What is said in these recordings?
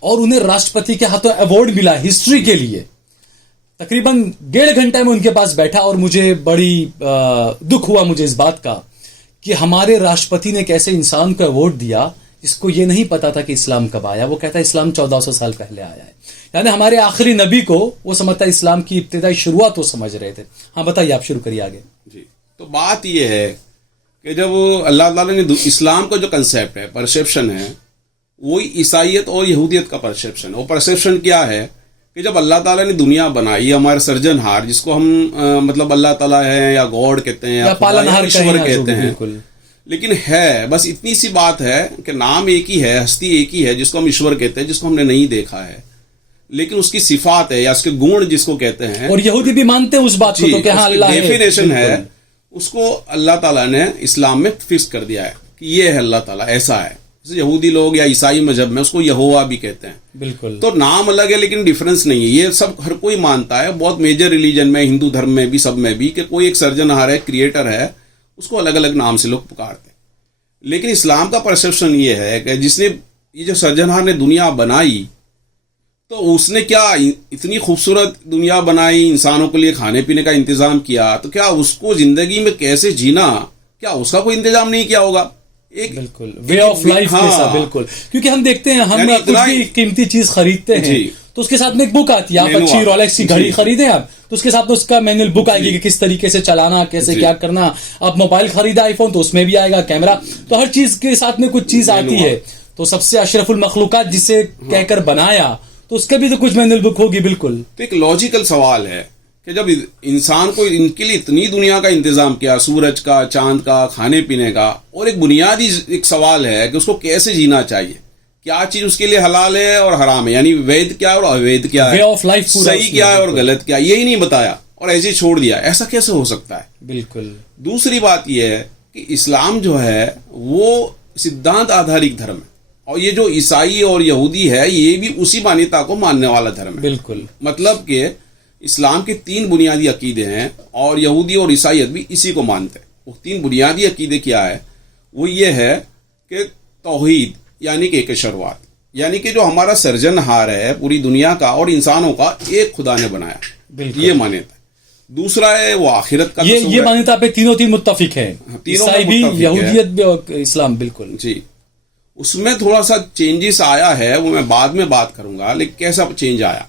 اور انہیں راشٹرپتی کے ہاتھوں ایوارڈ ملا ہسٹری کے لیے. تقریباً 1.5 گھنٹہ میں ان کے پاس بیٹھا اور مجھے بڑی دکھ ہوا مجھے اس بات کا کہ ہمارے راشٹرپتی نے کیسے انسان کو ایوارڈ دیا جس کو یہ نہیں پتا تھا کہ اسلام کب آیا. وہ کہتا ہے اسلام 1400 سال پہلے آیا ہے. یعنی ہمارے آخری نبی کو وہ سمجھتا ہے اسلام کی ابتدائی شروعات وہ سمجھ رہے تھے. ہاں بتائیے، آپ شروع کریے آگے. جی، تو بات یہ ہے کہ جب اللہ تعالیٰ نے اسلام کا جو کنسیپٹ ہے، پرسیپشن ہے، وہی عیسائیت اور یہودیت کا پرسیپشن. وہ پرسیپشن کیا ہے کہ جب اللہ تعالیٰ نے دنیا بنائی، ہمارے سرجن ہار جس کو ہم مطلب اللہ تعالیٰ ہے یا گاڈ کہتے ہیں یا پالنہار ایشور کہتے ہیں، بالکل. لیکن ہے بس اتنی سی بات ہے کہ نام ایک ہی ہے، ہستی ایک ہی ہے جس کو ہم ایشور کہتے ہیں، جس کو ہم نے نہیں دیکھا ہے، لیکن اس کی صفات ہے یا اس کے گن جس کو کہتے ہیں. اور یہودی بھی مانتے ہیں اس بات کو تو کہ ہاں اللہ ہے. ڈیفینیشن ہے، اس کو اللہ تعالیٰ نے اسلام میں فکس کر دیا ہے کہ یہ ہے اللہ تعالیٰ، ایسا ہے. یہودی لوگ یا عیسائی مذہب میں اس کو یہوہ بھی کہتے ہیں. بالکل. تو نام الگ ہے لیکن ڈفرنس نہیں ہے. یہ سب ہر کوئی مانتا ہے، بہت میجر ریلیجن میں، ہندو دھرم میں بھی، سب میں بھی، کہ کوئی ایک سرجن ہار ہے، کریٹر ہے، اس کو الگ الگ نام سے لوگ پکارتے ہیں. لیکن اسلام کا پرسیپشن یہ ہے کہ جس نے یہ جو سرجن ہار نے دنیا بنائی، تو اس نے کیا اتنی خوبصورت دنیا بنائی، انسانوں کے لیے کھانے پینے کا انتظام کیا، تو کیا اس کو زندگی میں کیسے جینا، کیا اس کا کوئی انتظام نہیں کیا ہوگا؟ ایک بالکل وے آف لائف کے ساتھ. بالکل. کیونکہ ہم دیکھتے ہیں ہم کچھ بھی قیمتی چیز خریدتے ہیں تو اس کے ساتھ میں ایک بک آتی ہے. آپ اچھی رولیکس کی گھڑی خریدیں آپ تو اس کے ساتھ اس کا مینول بک آئے گی کہ کس طریقے سے چلانا، کیسے کیا کرنا. آپ موبائل خریدا آئی فون تو اس میں بھی آئے گا کیمرہ. تو ہر چیز کے ساتھ میں کچھ چیز آتی ہے. تو سب سے اشرف المخلوقات جسے کہہ کر بنایا تو اس کا بھی تو کچھ مینول بک ہوگی. بالکل. تو ایک لاجیکل سوال ہے کہ جب انسان کو ان کے لیے اتنی دنیا کا انتظام کیا، سورج کا، چاند کا، کھانے پینے کا، اور ایک بنیادی ایک سوال ہے کہ اس کو کیسے جینا چاہیے، کیا چیز اس کے لیے حلال ہے اور حرام ہے، یعنی وید کیا اور اوید کیا ہے، وے آف لائف صحیح کیا ہے اور غلط کیا، یہی نہیں بتایا اور ایسے ہی چھوڑ دیا. ایسا کیسے ہو سکتا ہے؟ بالکل. دوسری بات یہ ہے کہ اسلام جو ہے وہ سدھانت آدھارک دھرم ہے، اور یہ جو عیسائی اور یہودی ہے یہ بھی اسی مانیتا کو ماننے والا دھرم ہے. بالکل. مطلب کہ اسلام کے 3 بنیادی عقیدے ہیں اور یہودی اور عیسائیت بھی اسی کو مانتے ہیں. وہ 3 بنیادی عقیدے کیا ہے؟ وہ یہ ہے کہ توحید یعنی کہ ایکشرواد، یعنی کہ جو ہمارا سرجن ہار ہے پوری دنیا کا اور انسانوں کا، ایک خدا نے بنایا. بالکل. یہ مانیتا ہے. دوسرا ہے وہ آخرت کا تصور. یہ مانیتا پہ تینوں متفق ہیں، عیسائی بھی، یہودیت بھی اور اسلام. بالکل. جی. اس میں تھوڑا سا چینجز آیا ہے، وہ میں بعد میں بات کروں گا، لیکن کیسا چینج آیا.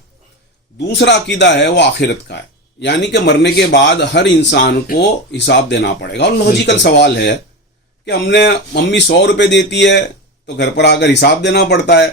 دوسرا عقیدہ ہے وہ آخرت کا ہے، یعنی کہ مرنے کے بعد ہر انسان کو حساب دینا پڑے گا. اور لاجیکل سوال ہے کہ ہم نے ممی 100 روپے دیتی ہے تو گھر پر آ کر حساب دینا پڑتا ہے،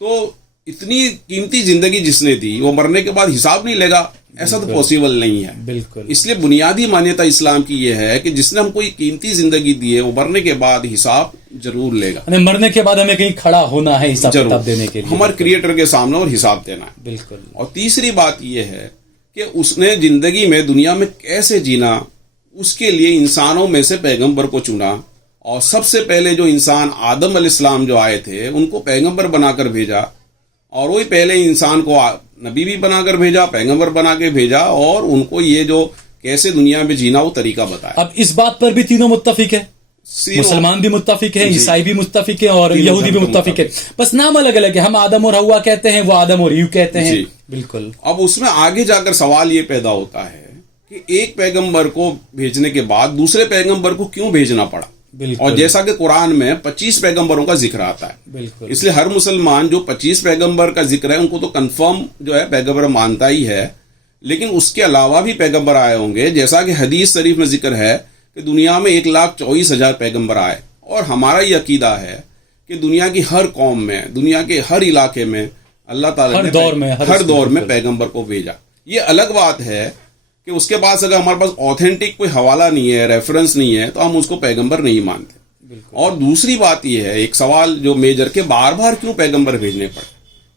تو اتنی قیمتی زندگی جس نے دی وہ مرنے کے بعد حساب نہیں لے گا، ایسا تو پاسبل نہیں ہے. بالکل. اس لیے بنیادی مانیتا اسلام کی یہ ہے کہ جس نے ہم کوئی قیمتی زندگی دی ہے وہ مرنے کے بعد حساب ضرور لے گا. مرنے کے بعد ہمیں کہیں کھڑا ہونا ہے حساب کتاب دینے کے لیے، ہمارے کریٹر کے سامنے اور حساب دینا ہے. بالکل. اور تیسری بات یہ ہے کہ اس نے زندگی میں دنیا میں کیسے جینا، اس کے لیے انسانوں میں سے پیغمبر کو چنا، اور سب سے پہلے جو انسان آدم علیہ السلام جو آئے تھے ان کو پیغمبر بنا کر بھیجا، اور وہی پہلے انسان کو نبی بھی بنا کر بھیجا، پیغمبر بنا کے بھیجا، اور ان کو یہ جو کیسے دنیا میں جینا وہ طریقہ بتایا. اب اس بات پر بھی تینوں متفق ہیں، مسلمان بھی متفق ہیں، عیسائی بھی متفق ہیں اور یہودی بھی متفق ہیں، بس نام الگ الگ ہے. ہم آدم اور حوا کہتے ہیں، وہ آدم اور ایو کہتے ہیں. بالکل. اب اس میں آگے جا کر سوال یہ پیدا ہوتا ہے کہ ایک پیغمبر کو بھیجنے کے بعد دوسرے پیغمبر کو کیوں بھیجنا پڑا؟ اور جیسا کہ قرآن میں 25 پیغمبروں کا ذکر آتا ہے. بالکل. اس لیے ہر مسلمان جو 25 پیغمبر کا ذکر ہے ان کو تو کنفرم جو ہے پیغمبر مانتا ہی ہے، لیکن اس کے علاوہ بھی پیغمبر آئے ہوں گے، جیسا کہ حدیث شریف میں ذکر ہے کہ دنیا میں 1,24,000 پیغمبر آئے. اور ہمارا یہ عقیدہ ہے کہ دنیا کی ہر قوم میں، دنیا کے ہر علاقے میں اللہ تعالیٰ نے ہر دور میں پیغمبر کو بھیجا. یہ الگ بات ہے کہ اس کے پاس اگر ہمارے پاس اوتھینٹک کوئی حوالہ نہیں ہے، ریفرنس نہیں ہے، تو ہم اس کو پیغمبر نہیں مانتے. اور دوسری بات یہ ہے، ایک سوال جو میجر، کہ بار بار کیوں پیغمبر بھیجنے پڑے؟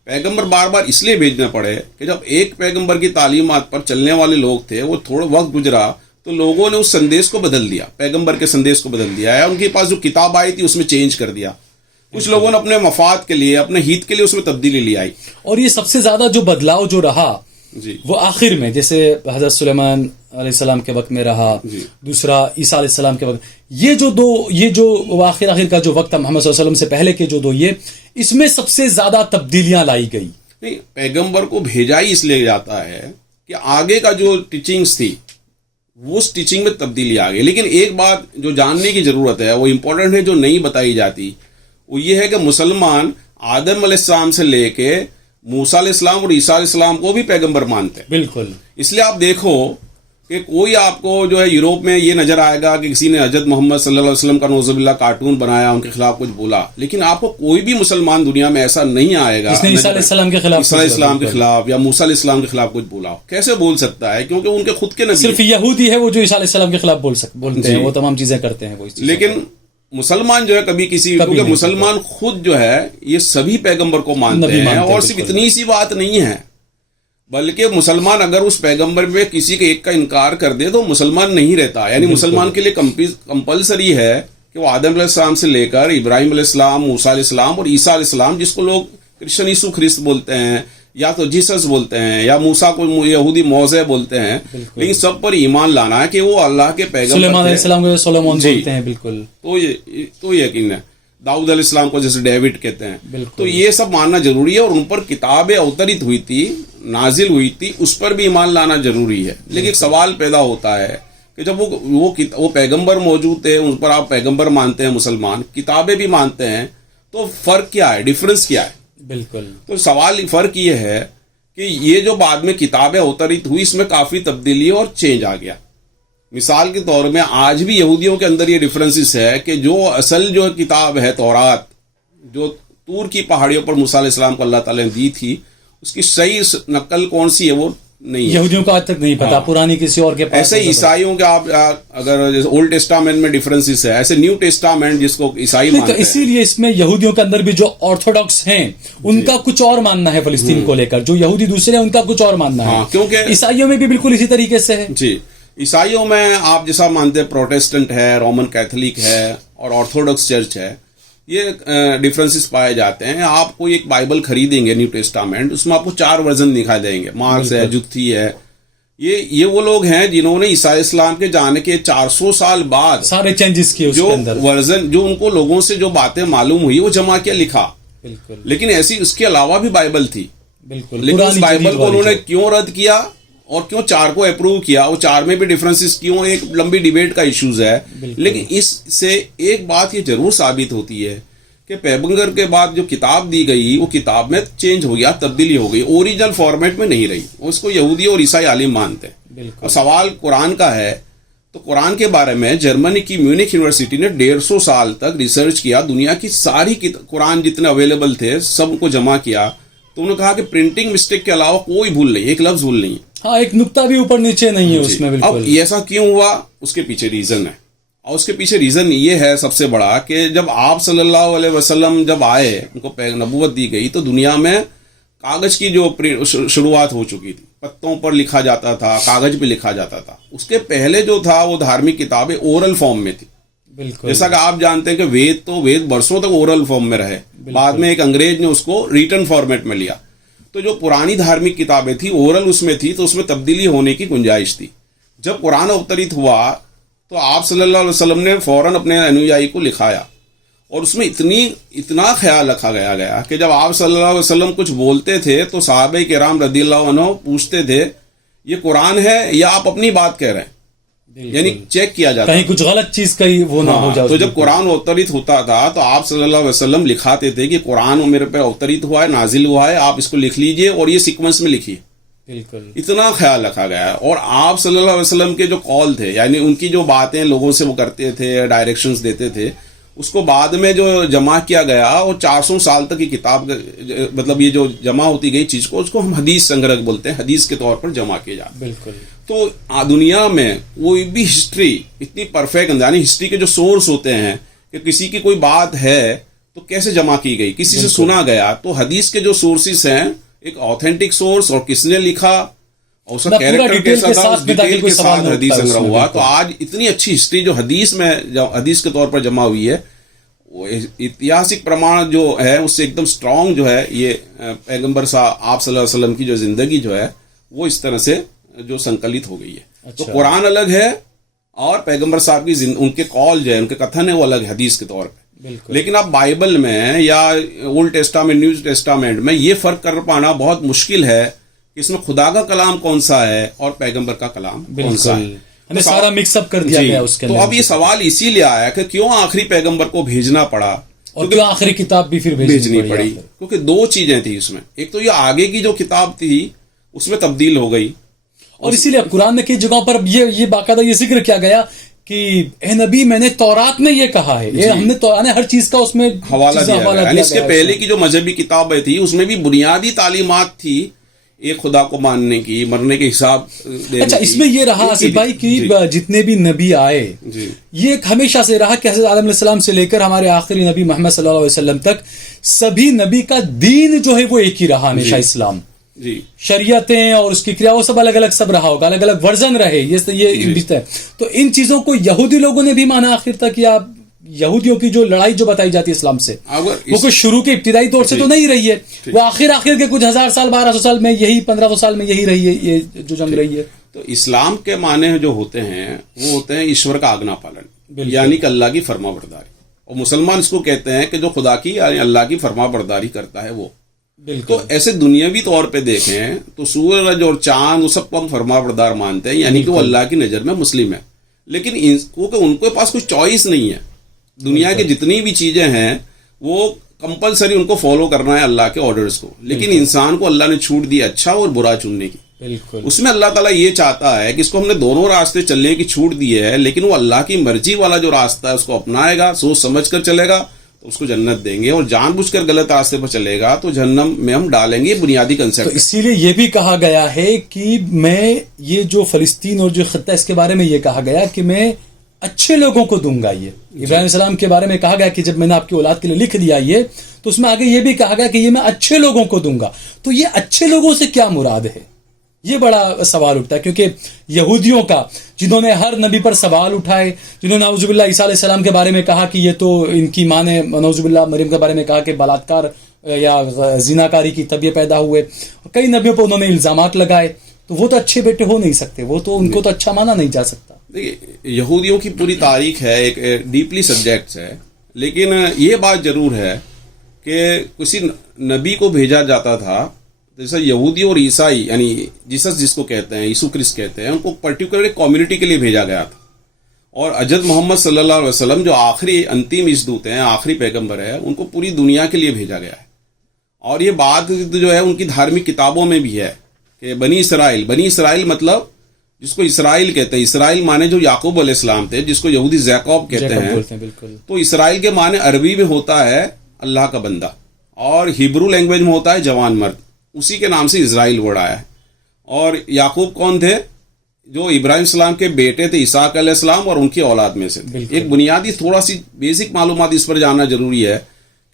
پیغمبر بار بار اس لیے بھیجنے پڑے کہ جب ایک پیغمبر کی تعلیمات پر چلنے والے لوگ تھے، وہ تھوڑا وقت گزرا تو لوگوں نے اس سندیش کو بدل دیا، پیغمبر کے سندیش کو بدل دیا ہے. ان کے پاس جو کتاب آئی تھی اس میں چینج کر دیا. کچھ لوگوں نے اپنے مفاد کے لیے، اپنے ہیت کے لیے اس میں تبدیلی لے آئی. اور یہ سب سے زیادہ جو بدلاؤ جو رہا جی وہ آخر میں، جیسے حضرت سلیمان علیہ السلام کے وقت میں رہا، دوسرا عیسیٰ علیہ السلام کے وقت، یہ جو آخر کا جو وقت محمد صلی اللہ علیہ وسلم سے پہلے کے جو دو، یہ اس میں سب سے زیادہ تبدیلیاں لائی گئی؟ نہیں، پیغمبر کو بھیجا ہی اس لیے جاتا ہے کہ آگے کا جو ٹیچنگز تھی وہ اس ٹیچنگ میں تبدیلی آ گئی. لیکن ایک بات جو جاننے کی ضرورت ہے، وہ امپورٹنٹ ہے، جو نہیں بتائی جاتی، وہ یہ ہے کہ مسلمان آدم علیہ السلام سے لے کے موسیٰ علیہ السلام اور عیسیٰ علیہ السلام کو بھی پیغمبر مانتے ہیں. بالکل. اس لیے آپ دیکھو کہ کوئی آپ کو جو ہے یوروپ میں یہ نظر آئے گا کہ کسی نے حضرت محمد صلی اللہ علیہ وسلم کا نعوذ باللہ کارٹون بنایا، ان کے خلاف کچھ بولا، لیکن آپ کو کوئی بھی مسلمان دنیا میں ایسا نہیں آئے گا جس نے عیسیٰ علیہ السلام کے خلاف، عیسیٰ علیہ السلام کے خلاف یا موسیٰ علیہ السلام کے خلاف کچھ بولا. کیسے بول سکتا ہے؟ کیونکہ ان کے خود کے نبی صرف یہودی ہے وہ جو عیسیٰ علیہ السلام کے خلاف بولتے ہیں، وہ تمام چیزیں کرتے ہیں وہ. لیکن مسلمان جو ہے کبھی کیونکہ مسلمان خود جو ہے یہ سبھی پیغمبر کو مانتے ہیں، اور صرف اتنی سی بات نہیں ہے، بلکہ مسلمان اگر اس پیغمبر میں کسی کے ایک کا انکار کر دے تو مسلمان نہیں رہتا. یعنی مسلمان کے لیے کمپلسری ہے کہ وہ آدم علیہ السلام سے لے کر ابراہیم علیہ السلام، موسیٰ علیہ السلام اور عیسیٰ علیہ السلام، جس کو لوگ کرسچن یسوع خریست بولتے ہیں یا تو جیسس بولتے ہیں یا موسیٰ کو یہودی موسیٰ بولتے ہیں، لیکن سب پر ایمان لانا ہے کہ وہ اللہ کے پیغمبر سلیمان علیہ السلام کو سولومون بولتے ہیں. بالکل. تو یقین ہے. داؤد علیہ السلام کو جیسے ڈیوڈ کہتے ہیں. تو یہ سب ماننا ضروری ہے، اور ان پر کتابیں اوترت ہوئی تھی، نازل ہوئی تھی، اس پر بھی ایمان لانا ضروری ہے. لیکن ایک سوال پیدا ہوتا ہے کہ جب وہ پیغمبر موجود تھے، ان پر آپ پیغمبر مانتے ہیں، مسلمان کتابیں بھی مانتے ہیں، تو فرق کیا ہے؟ ڈفرنس کیا ہے؟ بالکل. تو سوال فرق یہ ہے کہ یہ جو بعد میں کتابیں اوترت ہوئی، اس میں کافی تبدیلی اور چینج آ گیا. مثال کے طور میں آج بھی یہودیوں کے اندر یہ ڈفرنسز ہے کہ جو اصل جو کتاب ہے تورات، جو طور کی پہاڑیوں پر موسیٰ علیہ السلام کو اللہ تعالیٰ نے دی تھی، اس کی صحیح نقل کون سی ہے وہ نہیں ہے. یہودیوں کو آج تک نہیں پتا، پرانی کسی اور کے پاس. ایسے عیسائیوں کے آپ اگر اولڈ ٹیسٹامنٹ میں ڈفرنسز ہے، ایسے نیو ٹیسٹامنٹ جس کو عیسائی مانتے ہیں. تو اسی لیے اس میں یہودیوں کے اندر بھی جو آرتھوڈاکس ہیں ان کا کچھ اور ماننا ہے فلسطین کو لے کر، جو یہودی دوسرے ہیں ان کا کچھ اور ماننا ہے. کیونکہ عیسائیوں میں بھی بالکل اسی طریقے سے ہے. جی، عیسائیوں میں آپ جیسا مانتے ہیں پروٹیسٹنٹ ہے، رومن کیتھولک ہے اور آرتھوڈاکس چرچ ہے، یہ ڈفرنسز پائے جاتے ہیں. آپ کو ایک بائبل خریدیں گے نیو ٹیسٹامنٹ، اس میں آپ کو 4 ورژن دکھائی دیں گے. مارکس ہے، جتھی ہے. یہ وہ لوگ ہیں جنہوں نے عیسیٰ اسلام کے جانے کے 400 سال بعد سارے چینجز کیے، جو ورژن جو ان کو لوگوں سے جو باتیں معلوم ہوئی وہ جمع کیا، لکھا. بالکل. لیکن ایسی اس کے علاوہ بھی بائبل تھی. بالکل. لیکن اس بائبل کو انہوں نے کیوں رد کیا اور کیوں 4 کو اپروو کیا، وہ 4 میں بھی ڈفرنسز کیوں، ایک لمبی ڈیبیٹ کا ایشوز ہے. لیکن اس سے ایک بات یہ ضرور ثابت ہوتی ہے کہ پیغمبر کے بعد جو کتاب دی گئی وہ کتاب میں چینج ہو گیا، تبدیلی ہو گئی، اوریجنل فارمیٹ میں نہیں رہی. اس کو یہودی اور عیسائی عالم مانتے ہیں. اور سوال قرآن کا ہے تو قرآن کے بارے میں جرمنی کی میونک یونیورسٹی نے 150 سال تک ریسرچ کیا، دنیا کی ساری قرآن جتنے اویلیبل تھے سب کو جمع کیا. تو انہوں نے کہا کہ پرنٹنگ مسٹیک کے علاوہ کوئی بھول نہیں، ایک لفظ بھول نہیں. ہاں، ایک نقطہ بھی اوپر نیچے نہیں ہے اس میں. بالکل. اب ایسا کیوں ہوا؟ اس کے پیچھے ریزن ہے، اور اس کے پیچھے ریزن یہ ہے سب سے بڑا کہ جب آپ صلی اللہ علیہ وسلم جب آئے، ان کو نبوت دی گئی، تو دنیا میں کاغذ کی جو شروعات ہو چکی تھی. پتوں پر لکھا جاتا تھا، کاغذ پہ لکھا جاتا تھا. اس کے پہلے جو تھا وہ دھارمک کتابیں اورل فارم میں تھی. بالکل. جیسا کہ آپ جانتے ہیں کہ وید برسوں تک اورل فارم میں رہے. بعد میں ایک انگریز نے اس کو ریٹن فارمیٹ میں لیا. تو جو پرانی دھارمک کتابیں تھی اورل اس میں تھی، تو اس میں تبدیلی ہونے کی گنجائش تھی. جب قرآن اوترت ہوا تو آپ صلی اللہ علیہ وسلم نے فوراً اپنے انویائی کو لکھایا، اور اس میں اتنا خیال رکھا گیا کہ جب آپ صلی اللہ علیہ وسلم کچھ بولتے تھے تو صحابہ کرام رضی اللہ عنہ پوچھتے تھے یہ قرآن ہے یا آپ اپنی بات کہہ رہے ہیں. یعنی چیک کیا جاتا کہیں کچھ غلط چیز کہیں وہ نہ ہو جائے. تو جب قرآن اوترت ہوتا تھا تو آپ صلی اللہ علیہ وسلم لکھاتے تھے کہ قرآن میرے پہ اوترت ہوا ہے، نازل ہوا ہے، آپ اس کو لکھ لیجئے اور یہ سیکوینس میں لکھیے. بالکل. اتنا خیال رکھا گیا ہے. اور آپ صلی اللہ علیہ وسلم کے جو قول تھے، یعنی ان کی جو باتیں لوگوں سے وہ کرتے تھے، ڈائریکشنز دیتے تھے، اس کو بعد میں جو جمع کیا گیا اور 400 سال تک کی کتاب، مطلب یہ جو جمع ہوتی گئی چیز کو، اس کو ہم حدیث سنگرہ بولتے ہیں، حدیث کے طور پر جمع کیا جاتا. بالکل. تو دنیا میں کوئی بھی ہسٹری اتنی پرفیکٹ، یعنی ہسٹری کے جو سورس ہوتے ہیں کہ کسی کی کوئی بات ہے تو کیسے جمع کی گئی، کسی سے سنا گیا، تو حدیث کے جو سورسز ہیں، ایک آتھینٹک سورس اور کس نے لکھا اور اس کا کیریکٹر کیسا تھا، اس ڈیٹیل کے ساتھ حدیث سنگرہ ہوا. تو آج اتنی اچھی ہسٹری جو حدیث میں حدیث کے طور پر جمع ہوئی ہے، وہ اتہاسک پرمان جو ہے اس سے ایک دم اسٹرانگ جو ہے یہ پیغمبر صاحب آپ صلی اللہ علیہ وسلم کی جو زندگی جو ہے وہ اس طرح سے جو سنکلت ہو گئی ہے. تو قرآن الگ ہے اور پیغمبر صاحب کی ان کے قول جو ہے، ان کے کتھن ہے، وہ الگ حدیث کے طور پہ. لیکن اب بائبل میں یا اولڈ ٹیسٹامنٹ نیو ٹیسٹامنٹ میں یہ فرق کر پانا بہت مشکل ہے کہ اس میں خدا کا کلام کون سا ہے اور پیغمبر کا کلام کون سا ہے. ہمیں سارا مکس اپ کر دیا گیا اس کے تو اب یہ سوال اسی لیے آیا کہ کیوں آخری پیغمبر کو بھیجنا پڑا اور کیوں آخری کتاب بھی پھر بھیجنی پڑی. کیونکہ دو چیزیں تھیں اس میں. ایک تو یہ آگے کی جو کتاب تھی اس میں تبدیل ہو گئی, اور اسی لیے قرآن میں کئی جگہوں پر یہ باقاعدہ یہ ذکر کیا گیا کہ اے نبی میں نے تورات میں یہ کہا ہے, یہ ہم نے ہر چیز کا اس میں حوالہ دیا گیا. یعنی اس کے پہلے کی جو مذہبی کتابیں تھی اس میں بھی بنیادی تعلیمات تھی ایک خدا کو ماننے کی, مرنے کے حساب. اچھا, اس میں یہ رہا آصف بھائی کہ جتنے بھی نبی آئے یہ ہمیشہ سے رہا کہ حضرت آدم علیہ السلام سے لے کر ہمارے آخری نبی محمد صلی اللہ علیہ وسلم تک سبھی نبی کا دین جو ہے وہ ایک ہی رہا ہمیشہ, اسلام. شریعتیں اور اس کی کریا وہ سب الگ الگ سب رہا ہوگا, الگ الگ ورژن رہے, یہ ہے. تو ان چیزوں کو یہودی لوگوں نے بھی مانا آخر تک, یا یہودیوں کی جو لڑائی جو بتائی جاتی ہے اسلام سے وہ کوئی شروع کے ابتدائی طور سے تو نہیں رہی ہے, وہ آخر کے کچھ 1000 سال 1200 سال میں یہی 1500 سال میں یہی رہی ہے, یہ جو جنگ رہی ہے. تو اسلام کے معنی جو ہوتے ہیں وہ ہوتے ہیں ایشور کا آگنا پالن, یعنی کہ اللہ کی فرما برداری. اور مسلمان اس کو کہتے ہیں کہ جو خدا کی یعنی اللہ کی فرما برداری کرتا ہے وہ. تو ایسے دنیاوی طور پہ دیکھیں تو سورج اور چاند وہ سب کو ہم فرما بردار مانتے ہیں, یعنی کہ وہ اللہ کی نظر میں مسلم ہے. لیکن کیونکہ ان کے پاس کوئی چوائس نہیں ہے, دنیا کی جتنی بھی چیزیں ہیں وہ کمپلسری ان کو فالو کرنا ہے اللہ کے آرڈرز کو. لیکن انسان کو اللہ نے چھوٹ دی اچھا اور برا چننے کی. اس میں اللہ تعالیٰ یہ چاہتا ہے کہ اس کو ہم نے دونوں راستے چلنے کی چھوٹ دی ہے, لیکن وہ اللہ کی مرضی والا جو راستہ ہے اس کو اپنائے گا, سوچ سمجھ کر چلے گا تو اس کو جنت دیں گے, اور جان بوجھ کر غلط راستے پر چلے گا تو جہنم میں ہم ڈالیں گے. بنیادی کنسپٹ. تو اسی لیے یہ بھی کہا گیا ہے کہ میں یہ جو فلسطین اور جو خطہ اس کے بارے میں یہ کہا گیا کہ میں اچھے لوگوں کو دوں گا. یہ ابراہیم علیہ السلام کے بارے میں کہا گیا کہ جب میں نے آپ کی اولاد کے لیے لکھ دیا یہ, تو اس میں آگے یہ بھی کہا گیا کہ یہ میں اچھے لوگوں کو دوں گا. تو یہ اچھے لوگوں سے کیا مراد ہے, یہ بڑا سوال اٹھتا ہے. کیونکہ یہودیوں کا جنہوں نے ہر نبی پر سوال اٹھائے, جنہوں نے نعوذ باللہ عیسیٰ علیہ السلام کے بارے میں کہا کہ یہ تو ان کی ماں نے, نعوذ باللہ مریم کے بارے میں کہا کہ بلاತ್ಕಾರ یا زناکاری کی تب یہ پیدا ہوئے, کئی نبیوں پر انہوں نے الزامات لگائے, تو وہ تو اچھے بیٹے ہو نہیں سکتے, وہ تو ان کو تو اچھا مانا نہیں جا سکتا. دیکھیے یہودیوں کی پوری تاریخ ہے, ایک ڈیپلی سبجیکٹس ہے, لیکن یہ بات ضرور ہے کہ کسی نبی کو بھیجا جاتا تھا, جیسا یہودی اور عیسائی یعنی جیسس جس کو کہتے ہیں, یسوع کرسٹ کہتے ہیں, ان کو پرٹیکولر کمیونٹی کے لیے بھیجا گیا تھا. اور حضرت محمد صلی اللہ علیہ وسلم جو آخری انتم اسدوت ہیں, آخری پیغمبر ہے, ان کو پوری دنیا کے لیے بھیجا گیا ہے. اور یہ بات جو ہے ان کی دھارمک کتابوں میں بھی ہے کہ بنی اسرائیل مطلب جس کو اسرائیل کہتے ہیں, اسرائیل مانے جو یعقوب علیہ السلام تھے, جس کو یہودی زیکوب کہتے ہیں. تو اسرائیل کے معنی عربی میں ہوتا ہے اللہ کا بندہ, اور ہیبرو لینگویج میں ہوتا ہے جوان مرد. اسی کے نام سے اسرائیل ورڈ آیا ہے. اور یعقوب کون تھے؟ جو ابراہیم السلام کے بیٹے تھے اسحاق علیہ السلام, اور ان کی اولاد میں سے. ایک بنیادی تھوڑا سی بیسک معلومات اس پر جاننا ضروری ہے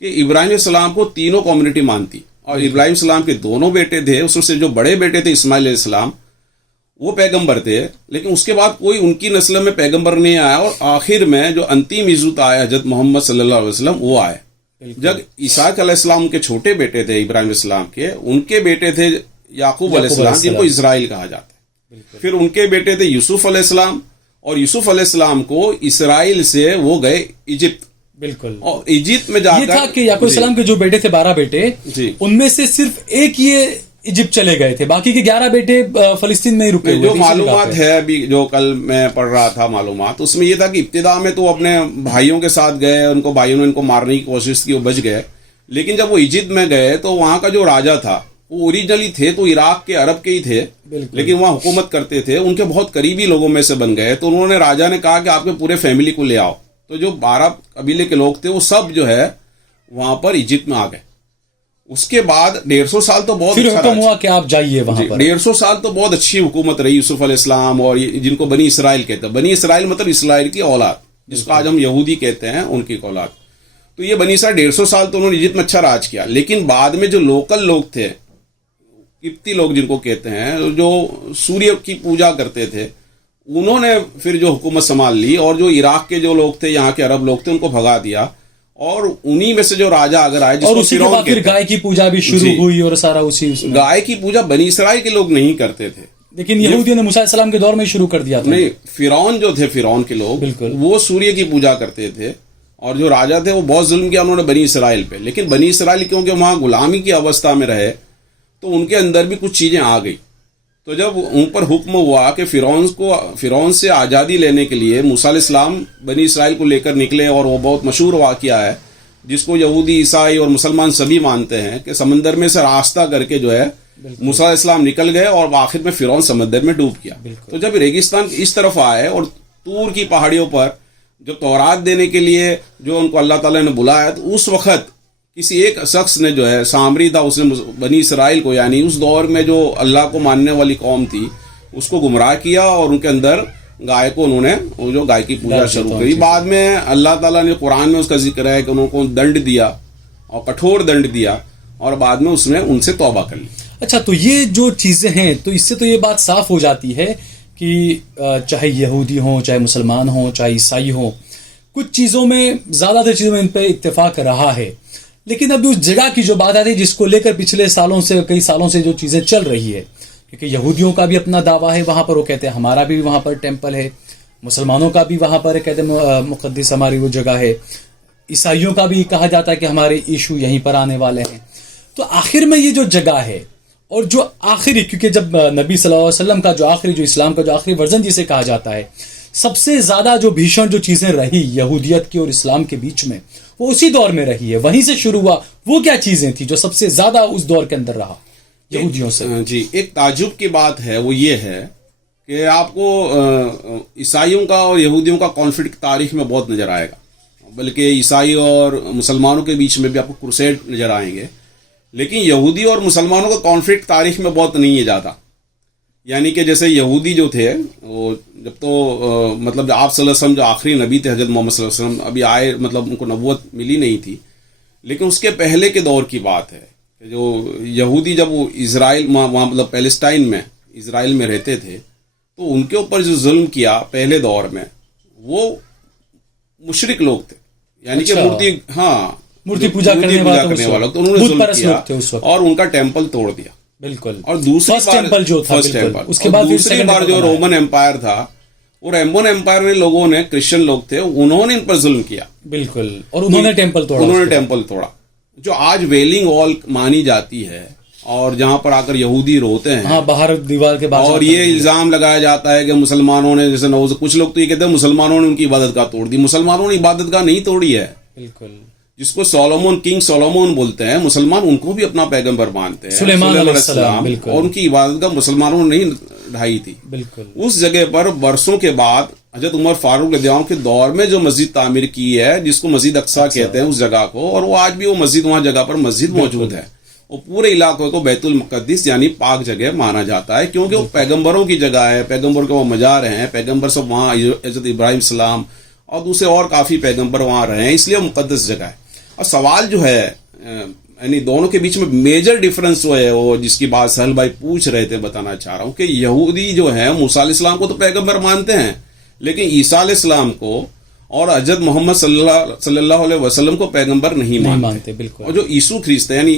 کہ ابراہیم السلام کو تینوں کمیونٹی مانتی, اور ابراہیم السلام کے دونوں بیٹے تھے, اس سے جو بڑے بیٹے تھے اسماعیل علیہ السلام وہ پیغمبر تھے, لیکن اس کے بعد کوئی ان کی نسل میں پیغمبر نہیں آیا, اور آخر میں جو انتم عزت آیا حضرت محمد صلی اللہ علیہ وسلم وہ آئے. جب اسحاق علیہ السلام کے چھوٹے بیٹے تھے ابراہیم علیہ السلام کے, ان کے بیٹے تھے یعقوب علیہ السلام جن کو اسرائیل کہا جاتا ہے. پھر ان کے بیٹے تھے یوسف علیہ السلام, اور یوسف علیہ السلام کو اسرائیل سے وہ گئے ایجپت. بالکل. اور ایجپت میں جا کر یہ تھا کہ یعقوب السلام کے جو بیٹے تھے 12 بیٹے, ان میں سے صرف ایک یہ ایجپٹ چلے گئے تھے, باقی کے 11 بیٹے فلسطین میں ہی رکے ہوئے. جو معلومات ہے ابھی جو کل میں پڑھ رہا تھا معلومات, اس میں یہ تھا کہ ابتدا میں تو اپنے بھائیوں کے ساتھ گئے, ان کو بھائیوں نے ان کو مارنے کی کوشش کی, وہ بچ گئے. لیکن جب وہ ایجپت میں گئے تو وہاں کا جو راجا تھا وہ اوریجنلی تھے تو عراق کے عرب کے ہی تھے, لیکن وہاں حکومت کرتے تھے, ان کے بہت قریبی لوگوں میں سے بن گئے. تو انہوں نے راجا نے کہا کہ آپ کے پورے فیملی کو لے آؤ. تو جو 12 قبیلے کے لوگ تھے وہ سب جو ہے وہاں پر ایجپت میں آ گئے. اس کے بعد 150 سال تو بہت حکم ہوا کہ آپ جائیے وہاں پر. 150 سال تو بہت اچھی حکومت رہی یوسف علیہ السلام, اور جن کو بنی اسرائیل کہتے ہیں. بنی اسرائیل مطلب اسرائیل کی اولاد, جس کو آج ہم یہودی کہتے ہیں, ان کی اولاد. تو یہ بنی اسرائیل 150 سال تو انہوں نے ایجپت میں اچھا راج کیا. لیکن بعد میں جو لوکل لوگ تھے, قبطی لوگ جن کو کہتے ہیں, جو سوریہ کی پوجا کرتے تھے, انہوں نے پھر جو حکومت سنبھال لی, اور جو عراق کے جو لوگ تھے, یہاں کے عرب لوگ تھے, ان کو بھگا دیا. اور انہی میں سے جو راجا اگر آئے, اور اسی کے بعد پھر گائے کی پوجا بھی شروع ہوئی, اور سارا اسی گائے کی پوجا بنی اسرائیل کے لوگ نہیں کرتے تھے, لیکن یہودیوں نے موسیٰ علیہ السلام کے دور میں شروع کر دیا تھا. نہیں, فرعون جو تھے, فرعون کے لوگ وہ سوریہ کی پوجا کرتے تھے, اور جو راجا تھے وہ بہت ظلم کیا انہوں نے بنی اسرائیل پہ، لیکن بنی اسرائیل کیونکہ وہاں غلامی کی اوستھا میں رہے تو ان کے اندر بھی کچھ چیزیں آ گئی. تو جب ان پر حکم ہوا کہ فرعون سے آزادی لینے کے لیے موسیٰ علیہ السلام بنی اسرائیل کو لے کر نکلے، اور وہ بہت مشہور واقعہ ہے جس کو یہودی، عیسائی اور مسلمان سبھی مانتے ہیں کہ سمندر میں سے راستہ کر کے جو ہے موسیٰ علیہ السلام نکل گئے اور آخر میں فرعون سمندر میں ڈوب گیا. تو جب ریگستان اس طرف آئے اور طور کی پہاڑیوں پر جب تورات دینے کے لیے جو ان کو اللہ تعالیٰ نے بلایا، تو اس وقت کسی ایک شخص نے جو ہے سامری تھا، اس نے بنی اسرائیل کو، یعنی اس دور میں جو اللہ کو ماننے والی قوم تھی، اس کو گمراہ کیا اور ان کے اندر گائے کو انہوں نے جو گائے کی پوجا شروع کری. بعد میں اللہ تعالیٰ نے قرآن میں اس کا ذکر ہے کہ انہوں کو دنڈ دیا اور کٹھور دنڈ دیا، اور بعد میں اس نے ان سے توبہ کر لی. اچھا، تو یہ جو چیزیں ہیں تو اس سے تو یہ بات صاف ہو جاتی ہے کہ چاہے یہودی ہوں، چاہے مسلمان ہوں، چاہے عیسائی ہوں، کچھ چیزوں میں، زیادہ تر چیزوں میں ان پہ اتفاق رہا ہے. لیکن اب اس جگہ کی جو بات آتی ہے جس کو لے کر پچھلے سالوں سے، کئی سالوں سے جو چیزیں چل رہی ہے، کیونکہ یہودیوں کا بھی اپنا دعویٰ ہے وہاں پر، وہ کہتے ہیں ہمارا بھی وہاں پر ٹیمپل ہے، مسلمانوں کا بھی وہاں پر کہتے ہیں مقدس ہماری وہ جگہ ہے، عیسائیوں کا بھی کہا جاتا ہے کہ ہمارے یشوع یہیں پر آنے والے ہیں. تو آخر میں یہ جو جگہ ہے اور جو آخری، کیونکہ جب نبی صلی اللہ علیہ وسلم کا جو آخری، جو اسلام کا جو آخری ورژن جسے کہا جاتا ہے، سب سے زیادہ جو بھیشن جو چیزیں رہی یہودیت کی اور اسلام کے بیچ میں، وہ اسی دور میں رہی ہے، وہیں سے شروع ہوا. وہ کیا چیزیں تھیں جو سب سے زیادہ اس دور کے اندر رہا یہودیوں سے؟ جی، ایک تعجب کی بات ہے، وہ یہ ہے کہ آپ کو عیسائیوں کا اور یہودیوں کا کانفلکٹ تاریخ میں بہت نظر آئے گا، بلکہ عیسائی اور مسلمانوں کے بیچ میں بھی آپ کو کروسیڈ نظر آئیں گے. لیکن یہودی اور مسلمانوں کا کانفلکٹ تاریخ میں بہت نہیں ہے زیادہ. یعنی کہ جیسے یہودی جو تھے وہ جب تو مطلب آپ صلی اللہ علیہ وسلم جو آخری نبی تھے، حضرت محمد صلی اللہ علیہ وسلم ابھی آئے، مطلب ان کو نبوت ملی نہیں تھی، لیکن اس کے پہلے کے دور کی بات ہے کہ جو یہودی جب وہ اسرائیل وہاں مطلب پیلسٹائن میں، اسرائیل میں رہتے تھے، تو ان کے اوپر جو ظلم کیا پہلے دور میں، وہ مشرک لوگ تھے، یعنی کہ مورتی پوجا کرنے والے، تو انہوں نے ظلم کیا اور ان کا ٹیمپل توڑ دیا. بالکل. اور دوسری بار جو رومن امپائر تھا، اور رومن امپائر میں لوگوں نے، کرسچن لوگ تھے، انہوں نے ان پر ظلم کیا. بالکل. اور انہوں نے ٹیمپل توڑا، جو آج ویلنگ وال مانی جاتی ہے، اور جہاں پر آ کر یہودی روتے ہیں باہر دیوار کے باہر، اور یہ الزام لگایا جاتا ہے کہ مسلمانوں نے، جیسے کچھ لوگ تو یہ کہتے ہیں مسلمانوں نے ان کی عبادت گاہ توڑ دی. مسلمانوں نے عبادت گاہ نہیں توڑی ہے. بالکل. جس کو کنگ سولومون بولتے ہیں، مسلمان ان کو بھی اپنا پیغمبر مانتے ہیں، سلیمان علیہ السلام، اور ان کی عبادت گاہ مسلمانوں نے نہیں ڈھائی تھی. بالکل. اس جگہ پر برسوں کے بعد حضرت عمر فاروق رضی اللہ عنہ کے دور میں جو مسجد تعمیر کی ہے، جس کو مسجد اقصیٰ کہتے ہیں اس جگہ کو، اور وہ آج بھی وہ مسجد، وہاں جگہ پر مسجد موجود ہے. وہ پورے علاقے کو بیت المقدس یعنی پاک جگہ مانا جاتا ہے، کیونکہ وہ پیغمبروں کی جگہ ہے، پیغمبر کے وہ مزار ہیں، پیغمبر سب وہاں، حضرت ابراہیم السلام اور دوسرے اور کافی پیغمبر وہاں رہے ہیں، اس لیے مقدس جگہ ہے. اور سوال جو ہے، یعنی دونوں کے بیچ میں میجر ڈیفرنس جو ہے، وہ جس کی بات سہل بھائی پوچھ رہے تھے، بتانا چاہ رہا ہوں کہ یہودی جو ہے موسیٰ علیہ السلام کو تو پیغمبر مانتے ہیں، لیکن عیسیٰ علیہ السلام کو اور حضرت محمد صلی اللہ علیہ وسلم کو پیغمبر نہیں مانتے. بالکل. اور جو یسوع خریست یعنی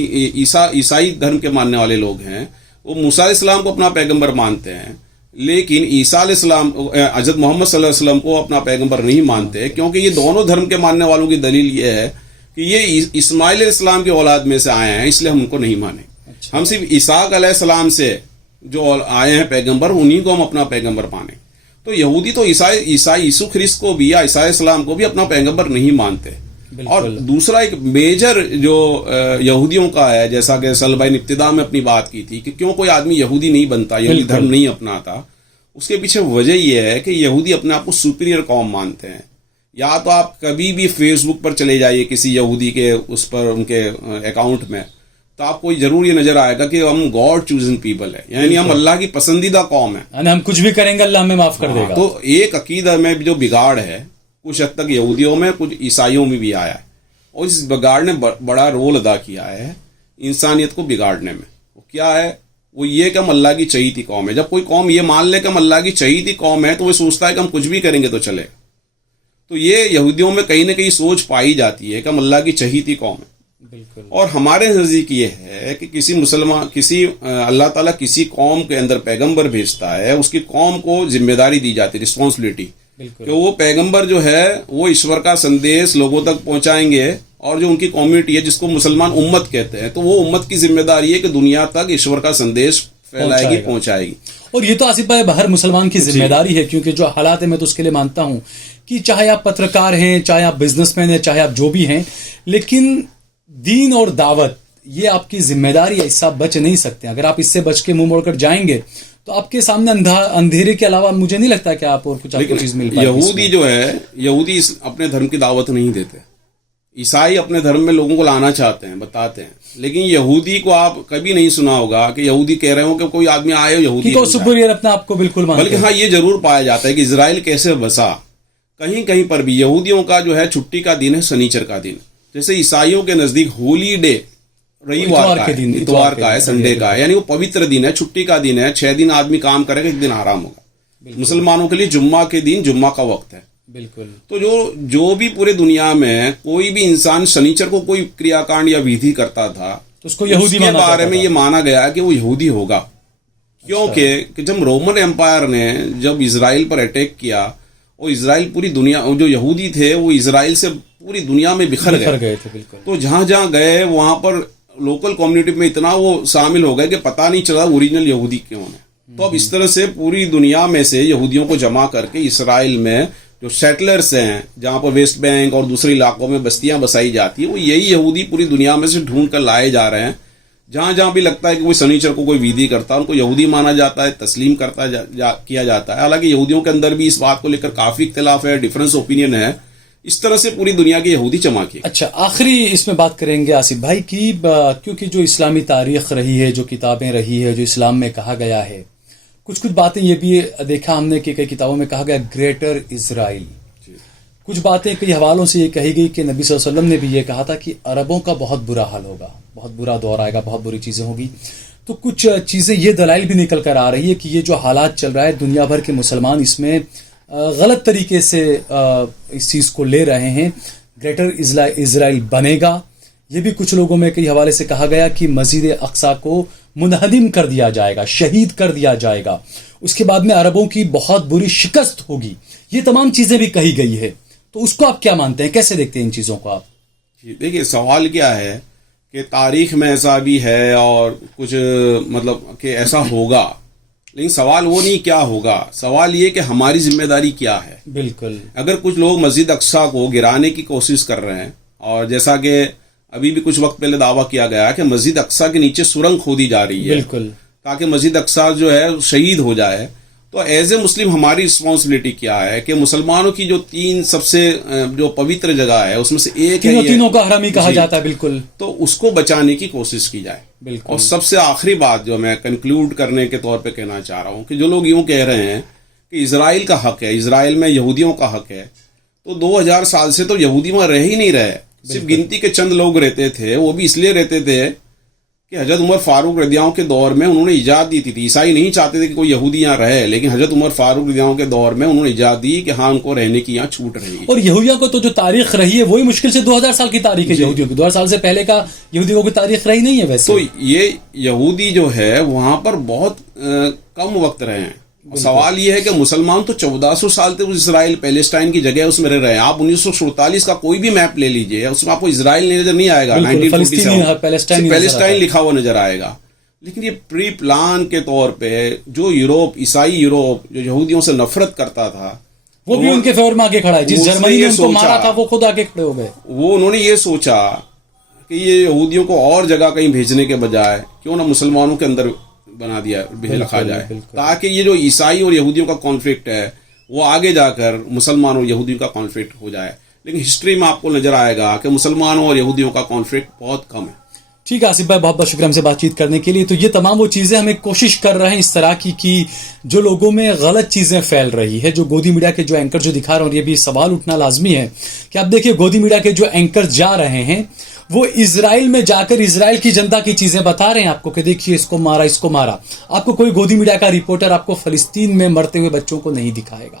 عیسائی دھرم کے ماننے والے لوگ ہیں، وہ موسیٰ علیہ السلام کو اپنا پیغمبر مانتے ہیں، لیکن عیسیٰ علیہ السلام، حضرت محمد صلی اللہ علیہ وسلم کو اپنا پیغمبر نہیں مانتے، کیونکہ یہ دونوں دھرم کے ماننے والوں کی دلیل یہ ہے کہ یہ اسماعیل علیہ السلام کی اولاد میں سے آئے ہیں، اس لیے ہم ان کو نہیں مانے. ہم صرف اسحاق علیہ السلام سے جو آئے ہیں پیغمبر، انہی کو ہم اپنا پیغمبر مانیں. تو یہودی تو عیسائی یسوع خریست کو بھی یا عیسیٰ علیہ السلام کو بھی اپنا پیغمبر نہیں مانتے. اور دوسرا ایک میجر جو یہودیوں کا ہے، جیسا کہ سل بھائی نے ابتدا میں اپنی بات کی تھی کہ کیوں کوئی آدمی یہودی نہیں بنتا، یہودی دھرم نہیں اپناتا، اس کے پیچھے وجہ یہ ہے کہ یہودی اپنے آپ کو سپیریئر قوم مانتے ہیں. یا تو آپ کبھی بھی فیس بک پر چلے جائیے کسی یہودی کے اس پر، ان کے اکاؤنٹ میں، تو آپ کو ضرور یہ نظر آئے گا کہ ہم گاڈ چوزن پیپل ہے، یعنی ہم اللہ کی پسندیدہ قوم ہے، ہم کچھ بھی کریں گے اللہ ہمیں معاف کر دے گا. تو ایک عقیدہ میں جو بگاڑ ہے، کچھ حد تک یہودیوں میں، کچھ عیسائیوں میں بھی آیا ہے، اور اس بگاڑ نے بڑا رول ادا کیا ہے انسانیت کو بگاڑنے میں. وہ کیا ہے؟ وہ یہ کہ ہم اللہ کی چہیتی قوم ہے. جب کوئی قوم یہ مان لے کہ ہم اللہ کی چہیتی قوم ہے، تو وہ سوچتا ہے کہ ہم کچھ بھی کریں گے تو چلے. تو یہ یہودیوں میں کہیں نہ کہیں سوچ پائی جاتی ہے کہ ہم اللہ کی چہیتی قوم ہے. بالکل. اور ہمارے نزدیک یہ ہے کہ کسی اللہ تعالیٰ کسی قوم کے اندر پیغمبر بھیجتا ہے، اس کی قوم کو ذمہ داری دی جاتی ہے، رسپانسبلٹی بالکل کہ وہ پیغمبر جو ہے وہ ایشور کا سندیش لوگوں تک پہنچائیں گے، اور جو ان کی کمیونٹی ہے جس کو مسلمان امت کہتے ہیں، تو وہ امت کی ذمہ داری ہے کہ دنیا تک ایشور کا سندیش پھیلائے گی، پہنچائے گی. اور یہ تو آصف بھائی ہر مسلمان کی ذمہ داری ہے، کیونکہ جو حالات ہے میں تو اس کے لیے مانتا ہوں کہ چاہے آپ پترکار ہیں، چاہے آپ بزنس مین ہیں، چاہے آپ جو بھی ہیں، لیکن دین اور دعوت یہ آپ کی ذمہ داری ہے، اس سے آپ بچ نہیں سکتے. اگر آپ اس سے بچ کے منہ موڑ کر جائیں گے تو آپ کے سامنے اندھیرے کے علاوہ مجھے نہیں لگتا کہ آپ اور کچھ آپ کو چیز مل پائے. یہودی جو ہے، یہودی اپنے دھرم کی دعوت نہیں دیتے. عیسائی اپنے دھرم میں لوگوں کو لانا چاہتے ہیں، بتاتے ہیں، لیکن یہودی کو آپ کبھی نہیں سنا ہوگا کہ یہودی کہہ رہے ہو کہ کوئی آدمی آئے ہو یہودی تو سپیریئر اپنے آپ کو بالکل مانتے بلکہ ہیں. ہاں یہ ضرور پایا جاتا ہے کہ اسرائیل کیسے بسا. کہیں کہیں پر بھی یہودیوں کا جو ہے چھٹی کا دن ہے سنیچر کا دن، جیسے عیسائیوں کے نزدیک ہولی ڈے رવિوار کا ہے، اتوار کا ہے، سنڈے کا ہے، یعنی وہ پوتر دن ہے، چھٹی کا دن ہے. 6 دن آدمی کام کرے گا، 1 دن آرام ہوگا. مسلمانوں کے لیے جمعہ کے دن جمعہ کا وقت ہے. بالکل. تو جو بھی پورے دنیا میں کوئی بھی انسان شنیچر کو کوئی کریا کانڈ یا ویدھی کرتا تھا تو اس کو یہودی کے بارے میں یہ مانا گیا کہ وہ یہودی ہوگا. کیونکہ جب رومن امپائر نے جب اسرائیل پر اٹیک کیا، وہ اسرائیل پوری دنیا، جو یہودی تھے وہ اسرائیل سے پوری دنیا میں بکھر گئے تھے. بالکل. تو جہاں جہاں گئے وہاں پر لوکل کمیونٹی میں اتنا وہ شامل ہو گئے کہ پتہ نہیں چلا اوریجنل یہودی کیوں ہے. تو اب اس طرح سے پوری دنیا میں سے یہودیوں کو جمع کر کے اسرائیل میں جو سیٹلرز ہیں، جہاں پر ویسٹ بینک اور دوسرے علاقوں میں بستیاں بسائی جاتی ہیں، وہ یہی یہودی پوری دنیا میں سے ڈھونڈ کر لائے جا رہے ہیں. جہاں جہاں بھی لگتا ہے کہ کوئی سنیچر کو کوئی ویدھی کرتا ہے، ان کو یہودی مانا جاتا ہے، تسلیم کیا جاتا ہے. حالانکہ یہودیوں کے اندر بھی اس بات کو لے کر کافی اختلاف ہے، ڈفرینس اوپینین ہے. اس طرح سے پوری دنیا کے یہودی جمع کیے. اچھا، آخری اس میں بات کریں گے آصف بھائی کی، کیونکہ جو اسلامی تاریخ رہی ہے، جو کتابیں رہی ہے، جو اسلام میں کہا گیا ہے، کچھ باتیں یہ بھی دیکھا ہم نے کہ کئی کتابوں میں کہا گیا گریٹر اسرائیل. کچھ باتیں کئی حوالوں سے یہ کہی گئی کہ نبی صلی اللہ علیہ وسلم نے بھی یہ کہا تھا کہ عربوں کا بہت برا حال ہوگا، بہت برا دور آئے گا، بہت بری چیزیں ہوگی. تو کچھ چیزیں یہ دلائل بھی نکل کر آ رہی ہے کہ یہ جو حالات چل رہا ہے، دنیا بھر کے مسلمان اس میں غلط طریقے سے اس چیز کو لے رہے ہیں. گریٹر اسرائیل بنے گا. یہ بھی کچھ لوگوں میں کئی حوالے سے کہا گیا کہ مسجد اقصی کو منہدم کر دیا جائے گا، شہید کر دیا جائے گا. اس کے بعد میں عربوں کی بہت بری شکست ہوگی. یہ تمام چیزیں بھی کہی گئی ہے. تو اس کو آپ کیا مانتے ہیں، کیسے دیکھتے ہیں ان چیزوں کو آپ؟ دیکھیے، سوال کیا ہے کہ تاریخ میں ایسا بھی ہے اور کچھ مطلب کہ ایسا ہوگا، لیکن سوال وہ نہیں کیا ہوگا، سوال یہ کہ ہماری ذمہ داری کیا ہے. بالکل. اگر کچھ لوگ مسجد اقصی کو گرانے کی کوشش کر رہے ہیں، اور جیسا کہ ابھی بھی کچھ وقت پہلے دعویٰ کیا گیا کہ مسجد اقصی کے نیچے سرنگ کھودی جا رہی ہے، بالکل، تاکہ مسجد اقصی جو ہے شہید ہو جائے. تو ایز اے مسلم ہماری رسپانسبلٹی کیا ہے کہ مسلمانوں کی جو 3 سب سے جو پوتر جگہ ہے اس میں سے ایک ہے، تینوں کا حرم ہی کہا جاتا ہے. بالکل. تو اس کو بچانے کی کوشش کی جائے. بالکل. اور سب سے آخری بات جو میں کنکلوڈ کرنے کے طور پہ کہنا چاہ رہا ہوں کہ جو لوگ یوں کہہ رہے ہیں کہ اسرائیل کا حق ہے، اسرائیل میں یہودیوں کا حق ہے، تو 2000 سال سے تو یہودی وہاں رہ ہی نہیں رہے. صرف گنتی کے چند لوگ رہتے تھے، وہ بھی اس لیے رہتے تھے کہ حضرت عمر فاروق رضی اللہ عنہ کے دور میں انہوں نے ایجاد دی تھی. عیسائی نہیں چاہتے تھے کہ کوئی یہودی یہاں رہے، لیکن حضرت عمر فاروق رضی اللہ عنہ کے دور میں انہوں نے ایجاد دی کہ ہاں ان کو رہنے کی یہاں چھوٹ رہی ہے. اور یہودیوں کو تو جو تاریخ رہی ہے وہی مشکل سے 2000 سال کی تاریخ ہے. یہودیوں کی 2000 سال سے پہلے کا یہودیوں کی تاریخ رہی نہیں ہے ویسے. تو یہ یہودی جو ہے وہاں پر بہت کم وقت رہے ہیں. سوال یہ ہے کہ مسلمان تو 1400 سال تک اسرائیل پیلسٹائن کی جگہ اس میں رہ رہے ہیں. آپ 1947 کا کوئی بھی میپ لے لیجئے، اس میں آپ کو اسرائیل نظر نہیں آئے گا. 1947 پیلسٹائن لکھا ہوا نظر آئے گا. لیکن یہ پری پلان کے طور پہ جو یورپ، عیسائی یورپ جو یہودیوں سے نفرت کرتا تھا، وہ بھی ان کے فیور میں آگے کھڑا ہے. جس جرمنی نے ان کو مارا تھا وہ خود آگے کھڑے ہو گئے. وہ انہوں نے یہ سوچا کہ یہ یہودیوں کو اور جگہ کہیں بھیجنے کے بجائے کیوں نہ مسلمانوں کے اندر بنا دیا رکھا جائے، تاکہ یہ جو عیسائی اور یہودیوں کا کانفلکٹ ہے وہ آگے جا کر مسلمانوں اور یہودیوں کا کانفلکٹ ہو جائے. لیکن ہسٹری میں آپ کو نظر آئے گا کہ مسلمانوں اور یہودیوں کا کانفلکٹ بہت کم ہے. ٹھیک ہے آصف بھائی، بہت بہت شکریہ ہم سے بات چیت کرنے کے لیے. تو یہ تمام وہ چیزیں ہمیں کوشش کر رہے ہیں اس طرح کی جو لوگوں میں غلط چیزیں پھیل رہی ہے، جو گودی میڈیا کے جو اینکر جو دکھا رہے ہیں. اور یہ بھی سوال اٹھنا لازمی ہے کہ آپ دیکھیے گودی میڈیا کے جو اینکر جا رہے ہیں وہ اسرائیل میں جا کر اسرائیل کی جنتا کی چیزیں بتا رہے ہیں آپ کو کہ دیکھیے اس کو مارا، اس کو مارا. آپ کو کوئی گودی میڈیا کا رپورٹر آپ کو فلسطین میں مرتے ہوئے بچوں کو نہیں دکھائے گا.